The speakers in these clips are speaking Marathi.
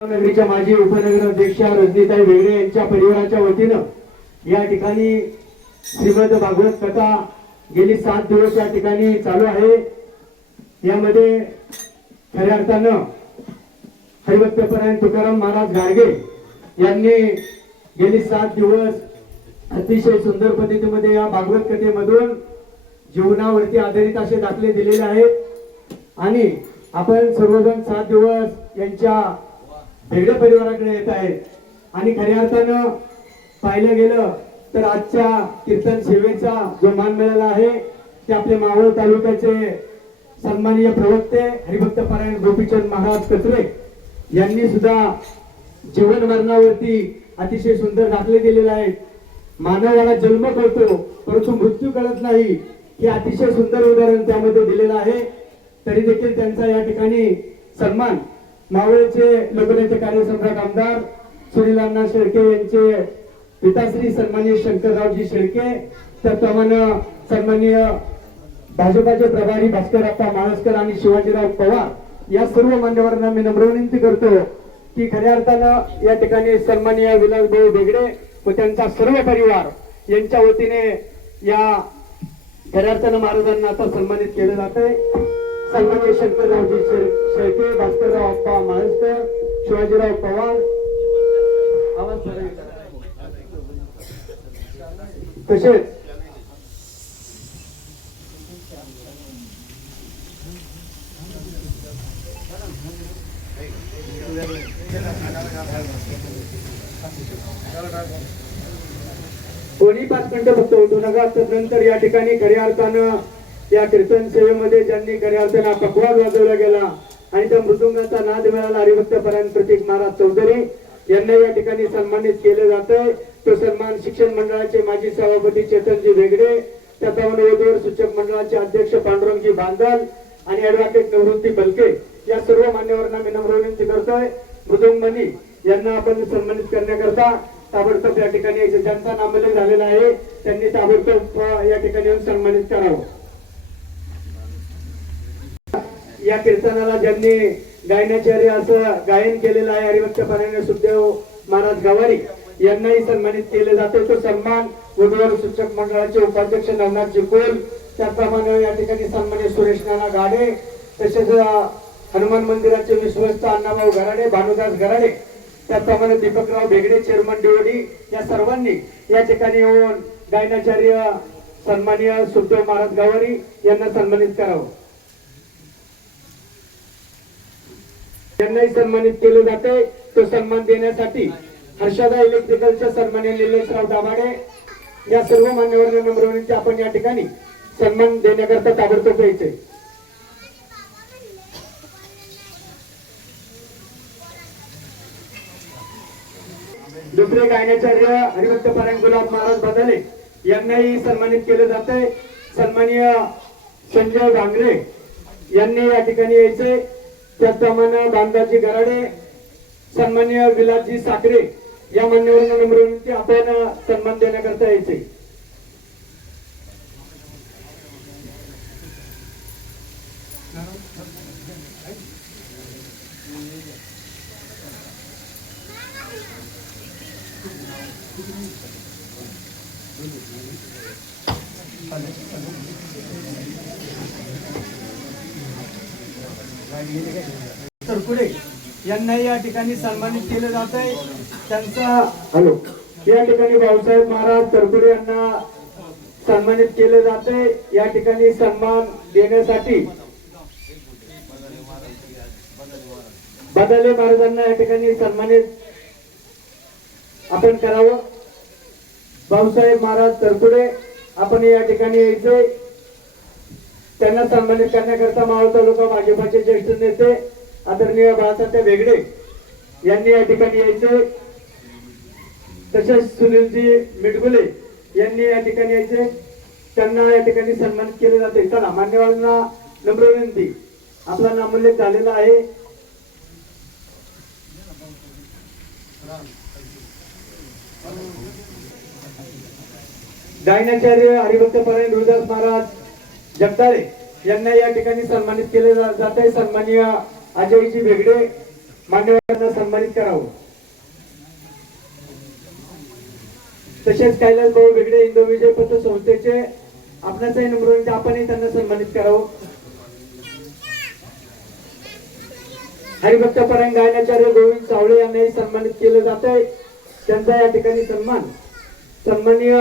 नगरीच्या माजी उपनगराध्यक्षा रजनीताई वेगळे यांच्या परिवाराच्या वतीनं या ठिकाणी श्रीमद भागवत कथा गेली 7 दिवस या ठिकाणी चालू आहे। यामध्ये खऱ्या अर्थानं हरिभक्तपरायण तुकाराम महाराज गाडगे यांनी गेली 7 दिवस अतिशय सुंदर पद्धतीमध्ये या भागवत कथेमधून जीवनावरती आधारित असे दाखले दिलेले आहेत आणि आपण सर्वजण 7 दिवस यांच्या वेगळ्या परिवाराकडे येत आहेत आणि खऱ्या अर्थानं पाहिलं गेलं तर आजच्या कीर्तन सेवेचा जो मान मिळाला आहे ते आपले मावळ तालुक्याचे सन्माननीय प्रवक्ते हरिभक्तपरायण गोपीचंद महाराज कचरे यांनी सुद्धा जीवन मरणावरती अतिशय सुंदर दाखले दिलेले आहेत। मानवाला जन्म कळतो परंतु मृत्यू कळत नाही हे अतिशय सुंदर उदाहरण त्यामध्ये दिलेलं आहे। तरी देखील त्यांचा या ठिकाणी सन्मान मावळचे लोकनेते कार्यसम्राट आमदार सुनील अण्णा शेळके यांचे पिताश्री सन्माननीय शंकररावजी शेळके त्याप्रमाणे सन्माननीय भाजपाचे प्रभारी भास्करप्पा माळस्कर आणि शिवाजीराव पवार या सर्व मान्यवरांना मी नम्र विनंती करतो की खऱ्या अर्थानं या ठिकाणी सन्माननीय विलासभाऊ बेगडे व त्यांचा सर्व परिवार यांच्या वतीने या खऱ्या अर्थानं महाराजांना आता सन्मानित केलं जातंय। सन्माननीय शंकररावजी शेळके भास्करराव अप्पा माळस्कर शिवाजीराव पवार तसेच कोणी 5 मिनिटं फक्त होतो नका नंतर या ठिकाणी खऱ्या अर्थानं या कीर्तन सेवेमध्ये ज्यांनी खऱ्या अर्थानं पखवाज वाजवला गेला आणि त्या मृदुंगाचा नाद मिळाला हरिभक्तपरायण प्रतीक महाराज चौधरी यांना या ठिकाणी सन्मानित केले जाते। तो सन्मान शिक्षण मंडळाचे माजी सभापती चेतनजी वेगडे त्याप्रमाणे वधूवर सूचक मंडळाचे अध्यक्ष पांडुरंगजी बांदल आणि ऍडव्होकेट निवृत्ती बलके या सर्व मान्यवरांना मी नम्र विनंती करतोय। मृदुंगमणी यांना आपण सन्मानित करण्याकरता ताबडतोब या ठिकाणी ज्यांचा नामोल्लेख झालेला आहे त्यांनी ताबडतोब या ठिकाणी येऊन सन्मानित करावं। या कीर्तनाला ज्यांनी गायनाचार्य असं गायन केलेलं आहे हरिभक्तपरायण सुखदेव महाराज गवारी यांनाही सन्मानित केले जाते। तो सन्मान वधूवर सूचक मंडळाचे उपाध्यक्ष नवनाथजी कोल त्याप्रमाणे या ठिकाणी सन्मान्य सुरेश नाना गाडे तसेच हनुमान मंदिराचे विश्वस्त अण्णाभाऊ गराडे भानुदास गराडे त्याप्रमाणे दीपकराव बेगडे चेअरमन डिओडी या सर्वांनी या ठिकाणी येऊन गायनाचार्य सन्मान्य सुखदेव महाराज गवारी यांना सन्मानित करावं। यांनाही सन्मानित केले जाते। तो सन्मान देण्यासाठी हर्षदा इलेक्ट्रिकलच्या सन्मान्य निलेशराव दाभाडे या सर्व मान्यवरांना नम्र विनंती आपण या ठिकाणी सन्मान देण्याकरता ताबडतोब यायचे। दुसरे गायनाचार्य हरिभक्तपरायण गुलाब महाराज बदाले यांनाही सन्मानित केले जाते। सन्माननीय संजय भांगरे यांनी या ठिकाणी यायचे। त्याप्रमाणे बांधाजी गराडे सन्माननीय विलासजी साखरे या मान्यवरांना नम्र विनंती आपण सन्मान देण्याकरता यायचे। तरकुडे यांनाही या ठिकाणी सन्मानित केले जात आहे। त्यांचा हॅलो या ठिकाणी भाऊसाहेब महाराज तरकुडे यांना सन्मानित केले जाते। या ठिकाणी सन्मान देण्यासाठी बदाले महाराजांना या ठिकाणी सन्मानित आपण करावं। भाऊसाहेब महाराज तरकुडे आपण या ठिकाणी यायचे। त्यांना सन्मानित करण्याकरता मावळ तालुका भाजपाचे ज्येष्ठ नेते आदरणीय बाळासाहेब वेगडे यांनी या ठिकाणी यायचे। तसेच सुनीलजी मिटगुले यांनी या ठिकाणी यायचे। त्यांना या ठिकाणी सन्मानित केले जाते। चला मान्यवरांना नम्र विनंती आपला नामोल्लेख झालेला आहे। गायनाचार्य हरिभक्तपरायण गुरुदास महाराज जगदाळे यांना या ठिकाणी सन्मानित केले जाते। सन्माननीय अजयजी वेगडे मान्यवरांना सन्मानित करावं। तसेच कैलास भाऊ वेगळे इंदो विजय पत्र संस्थेचे आपणाचाही नम्र विनंती, आपणही त्यांना सन्मानित करावं। हरिभक्त परायण गायनाचार्य गोविंद सावळे यांनाही सन्मानित केलं जात आहे। त्यांचा या ठिकाणी सन्माननीय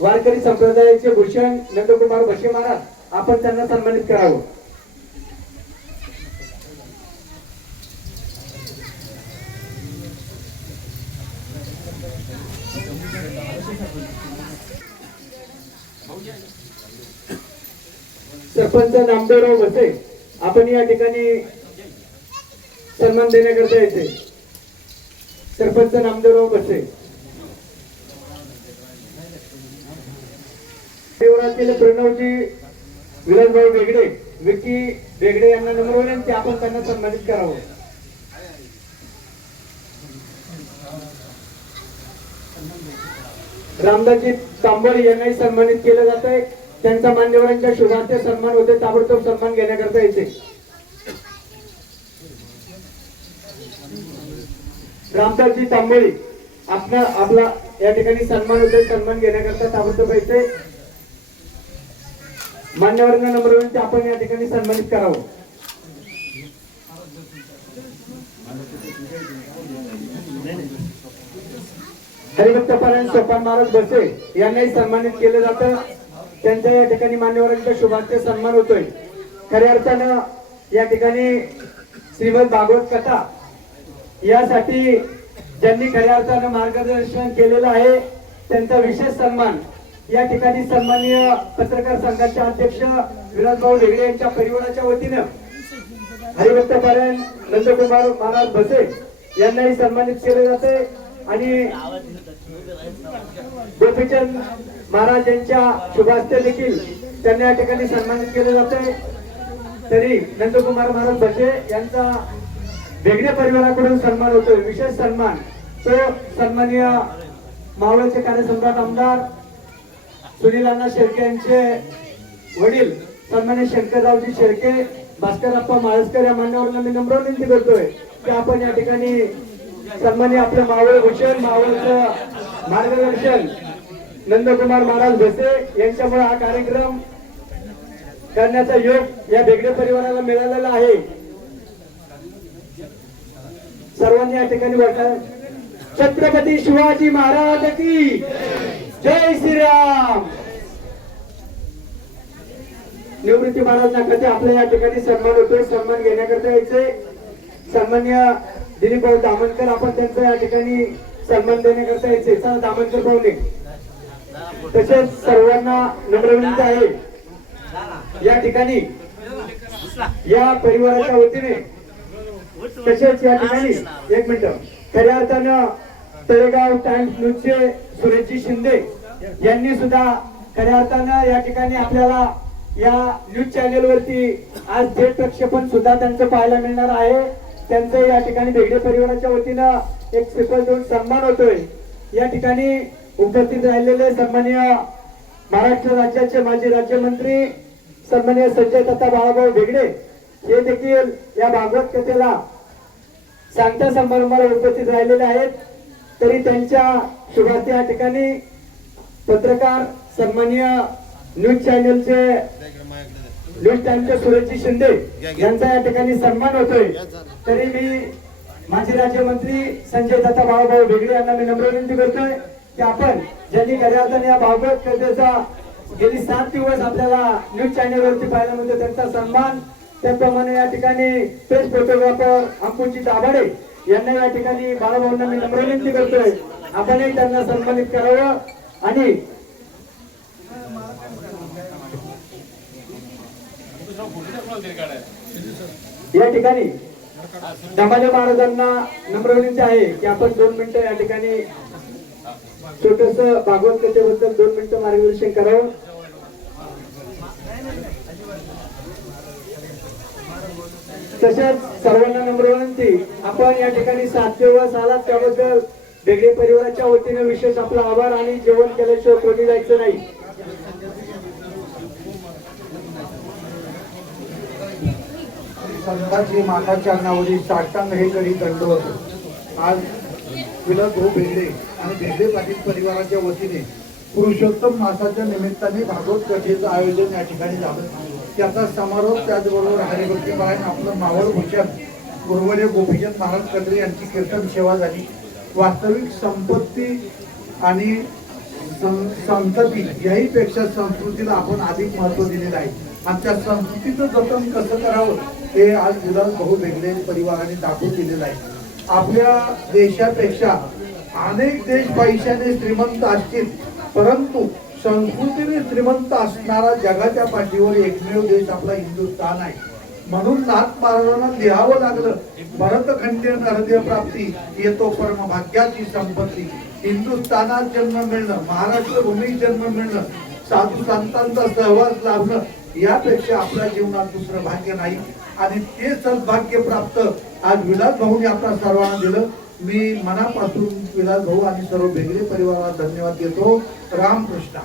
वारकरी संप्रदायाचे भूषण नंदकुमार बशे महाराज, आपण त्यांना सन्मानित करावं। सरपंच नामदेवराव बसे, आपण या ठिकाणी सन्मान देण्याकरता यायचे। सरपंच नामदेवराव बसे, देवरातील प्रणवजी विलासभाऊ वेगळे, विकी वेगळे यांना नम्र विनंती, आपण त्यांना सन्मानित करावं। रामदासजी तांबोळी यांनाही सन्मानित केलं जात आहे। त्यांचा मान्यवरांच्या शुभार्थे सन्मान होते, ताबडतोब सन्मान घेण्याकरता येते। रामदासजी तांबोळी आपला या ठिकाणी सन्मान होते, सन्मान घेण्याकरता ताबडतोब येते। मान्यवरांना नम्र विनंती, आपण या ठिकाणी सन्मानित करावं। हरिभक्त परायण सोपान महाराज बसे यांनाही सन्मानित केलं जातं। त्यांच्या या ठिकाणी मान्यवरांच्या शुभार्थे सन्मान होतोय। खऱ्या अर्थानं या ठिकाणी श्रीमद भागवत कथा यासाठी ज्यांनी खऱ्या अर्थानं मार्गदर्शन केलेलं आहे त्यांचा विशेष सन्मान या ठिकाणी सन्माननीय पत्रकार संघाचे अध्यक्ष विलासभाऊ वेगळे यांच्या परिवाराच्या वतीनं हरिभक्त परायण नंदकुमार महाराज बसे यांनाही सन्मानित केले जाते आणि गोपीचंद महाराज यांच्या शुभास्ते देखील त्यांना या ठिकाणी सन्मानित केले जाते। तरी नंदकुमार महाराज बसे यांचा वेगळे परिवाराकडून सन्मान होतोय, विशेष सन्मान तो सन्माननीय मावळचे कार्यसम्राट आमदार सुनीलांना शेळके यांचे वडील सन्माननीय शंकररावजी शेळके, भास्करप्पा माळसकर या मान्यवरांना मी नम्र विनंती करतोय की आपण या ठिकाणी सन्माननीय आपले मावळ भूषण मावळचं मार्गदर्शन नंदकुमार महाराज बसे यांच्यामुळे हा कार्यक्रम करण्याचा योग या बेगडे परिवाराला मिळालेला आहे। सर्वांनी या ठिकाणी वाटा छत्रपती शिवाजी महाराज की जय श्रीराम। निवृत्ती महाराज नाकाचे आपल्या या ठिकाणी सन्मान होतोय, सन्मान घेण्याकरता यायचे। सन्मान्य दिलीप भाऊ दामनकर, आपण त्यांचा या ठिकाणी सन्मान देण्याकरता यायचे। दामनकर भाऊने तसेच सर्वांना नम्र विनंती आहे या ठिकाणी या परिवाराच्या वतीने तसेच या ठिकाणी एक मिनिट खऱ्या अर्थानं तळेगाव टाइम्स न्यूजचे सुरेशजी शिंदे यांनी सुद्धा खऱ्या अर्थानं या ठिकाणी आपल्याला या न्यूज चॅनेल वरती आज थेट प्रक्षेपण सुद्धा त्यांचं पाहायला मिळणार आहे। त्यांचं या ठिकाणी बेगडे परिवाराच्या वतीनं एक श्रीफळ देऊन सन्मान होतोय। या ठिकाणी उपस्थित राहिलेले सन्माननीय महाराष्ट्र राज्याचे माजी राज्यमंत्री सन्माननीय संजय दत्ता बाळाभाऊ बेगडे हे देखील या भागवत कथेला सांगता समारंभाला उपस्थित राहिलेले आहेत। तरी त्यांच्या शुभार्थे या ठिकाणी पत्रकार सन्माननीय न्यूज चॅनलचे न्यूज टाइमचे सुरेशजी शिंदे यांचा या ठिकाणी सन्मान होतोय। तरी मी माजी राज्यमंत्री संजय दत्ता बाळाभाऊ बेगडे यांना मी नम्र विनंती करतोय की आपण ज्यांनी खऱ्या अर्थाने या भागवत कथेचा गेली 7 दिवस आपल्याला न्यूज चॅनल वरती पाहायला मिळतो त्यांचा सन्मान। त्याप्रमाणे या ठिकाणी प्रेस फोटोग्राफर अंकुशजी दाभाडे यांना या ठिकाणी बाळाभाऊंना मी नम्र विनंती करतोय आपणही त्यांना सन्मानित करावं। आणि या ठिकाणी दमाले महाराजांना नम्र विनंती आहे की आपण 2 मिनिटं या ठिकाणी छोटस भागवत कथेबद्दल 2 मिनिटं मार्गदर्शन करावं। तसेच सर्वांना नम्र विनंती, आपण या ठिकाणी 7 दिवस आलात त्याबद्दल बेगडे परिवाराच्या वतीने विशेष आपला आभार आणि जेवण केल्याशिवाय कोणी जायचं नाही। संतांची माताच्या अंगावरील साष्टांग हे करी दंडवत आज विलास भाऊ भेगडे आणि भेगडे पाटील परिवाराच्या वतीने पुरुषोत्तम मासाच्या निमित्ताने भागवत कथेचं आयोजन या ठिकाणी झालं. त्याचा समारोप त्याचबरोबर हरिभक्तीपरायण आपलं मावळ भूषण गुरुवर्य गोपीचंद महाराज कटरे यांची कीर्तन सेवा झाली. वास्तविक संपत्ती आणि संतती याहीपेक्षा संस्कृतीला आपण अधिक महत्व दिलेलं आहे आणि त्या संस्कृतीचं जतन कसं करावं हे आज विलास भाऊ भेगडे परिवाराने दाखवून दिलेलं आहे. आपल्या देशापेक्षा अनेक देश पैशाने श्रीमंत असतील, परंतु संस्कृतीने श्रीमंत असणारा जगाच्या पाठीवर एकमेव देश आपला हिंदुस्थान आहे. म्हणून नाथ महाराजांना लिहावं लागलं, भरतखंडे नरदेव प्राप्ती येतो परम भाग्याची संपत्ती. हिंदुस्थानात जन्म मिळणं, महाराष्ट्र भूमीत जन्म मिळणं, साधू संतांचा सहवास लाभणं यापेक्षा आपल्या जीवनात दुसरं भाग्य नाही आणि ते सद्भाग्य प्राप्त आज विलास भाऊने आपल्या सर्वांना दिलं. मी मनापासून विलास भाऊ आणि सर्व भेगडे परिवाराला धन्यवाद देतो. रामकृष्ण.